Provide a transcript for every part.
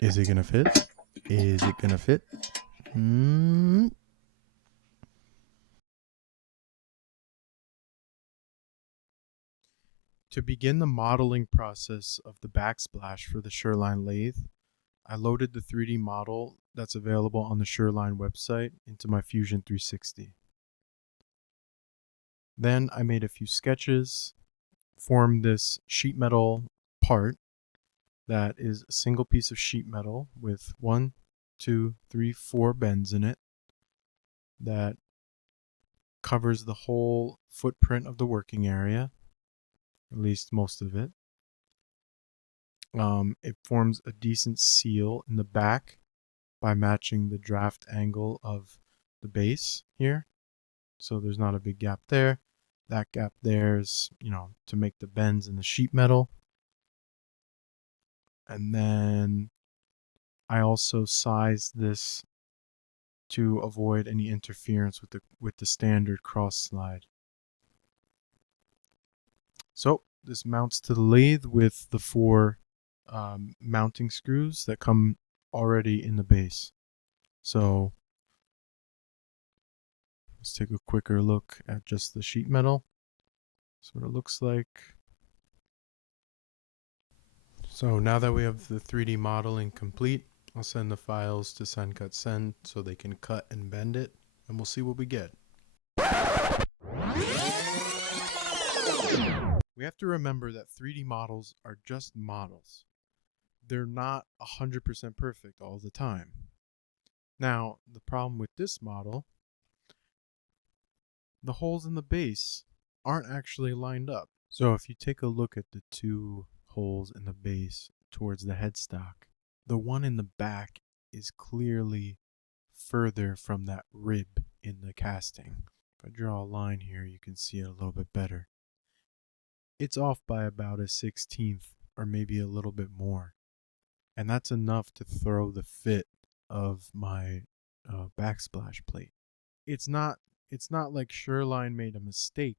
Is it gonna fit? Is it gonna fit? Hmm. To begin the modeling process of the backsplash for the Sherline Lathe, I loaded the 3D model that's available on the Sherline website into my Fusion 360. Then I made a few sketches, formed this sheet metal part that is a single piece of sheet metal with 1, 2, 3, 4 bends in it that covers the whole footprint of the working area, at least most of it. It forms a decent seal in the back by matching the draft angle of the base here. So there's not a big gap there. That gap there is, to make the bends in the sheet metal. And then I also sized this to avoid any interference with the standard cross slide. So this mounts to the lathe with the 4 mounting screws that come already in the base. So let's take a quicker look at just the sheet metal. That's what it looks like. So now that we have the 3D modeling complete, I'll send the files to SendCutSend so they can cut and bend it, and we'll see what we get. We have to remember that 3D models are just models. They're not 100% perfect all the time. Now, the problem with this model, the holes in the base aren't actually lined up. So if you take a look at the 2 holes in the base towards the headstock, the one in the back is clearly further from that rib in the casting. If I draw a line here, you can see it a little bit better. It's off by about a 1/16 or maybe a little bit more. And that's enough to throw the fit of my backsplash plate. It's not like Sherline made a mistake.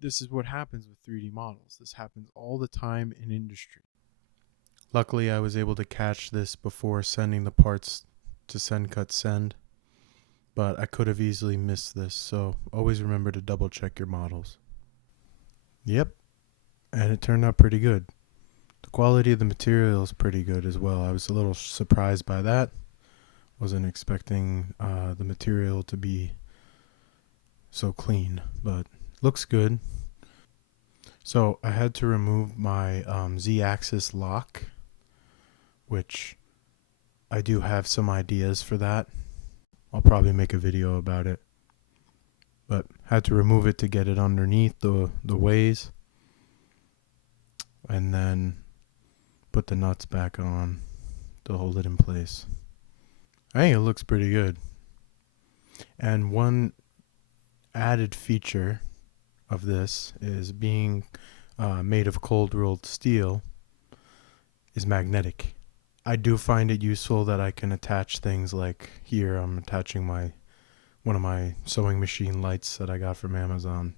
This is what happens with 3D models. This happens all the time in industry. Luckily, I was able to catch this before sending the parts to SendCutSend, but I could have easily missed this, so always remember to double check your models. Yep, and it turned out pretty good. The quality of the material is pretty good as well. I was a little surprised by that. Wasn't expecting the material to be so clean, but looks good. So I had to remove my Z-axis lock, which I do have some ideas for that. I'll probably make a video about it. But had to remove it to get it underneath the ways. And then put the nuts back on to hold it in place. I think it looks pretty good. And one added feature of this is being made of cold rolled steel is magnetic. I do find it useful that I can attach things like here I'm attaching one of my sewing machine lights that I got from Amazon.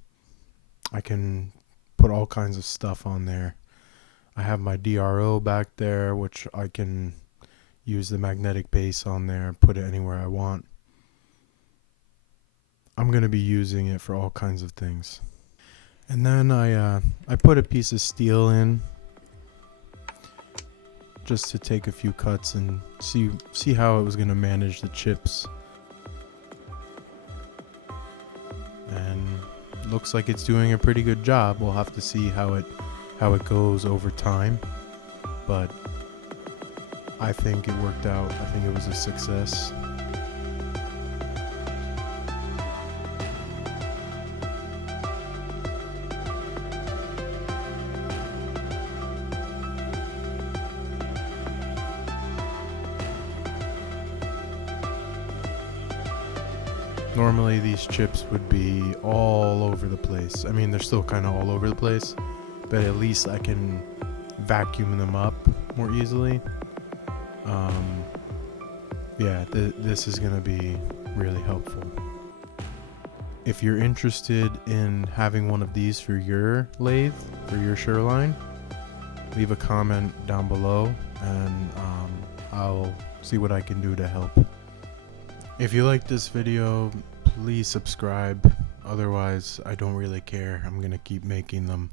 I can put all kinds of stuff on there. I have my DRO back there, which I can use the magnetic base on there and put it anywhere I want. I'm going to be using it for all kinds of things. And then I put a piece of steel in just to take a few cuts and see how it was going to manage the chips. And looks like it's doing a pretty good job. We'll have to see how it goes over time. But I think it worked out. I think it was a success. Normally these chips would be all over the place. I mean, they're still kind of all over the place, but at least I can vacuum them up more easily. Yeah, this is going to be really helpful. If you're interested in having one of these for your lathe, for your Sherline, leave a comment down below and I'll see what I can do to help. If you like this video, please subscribe. Otherwise, I don't really care. I'm gonna keep making them.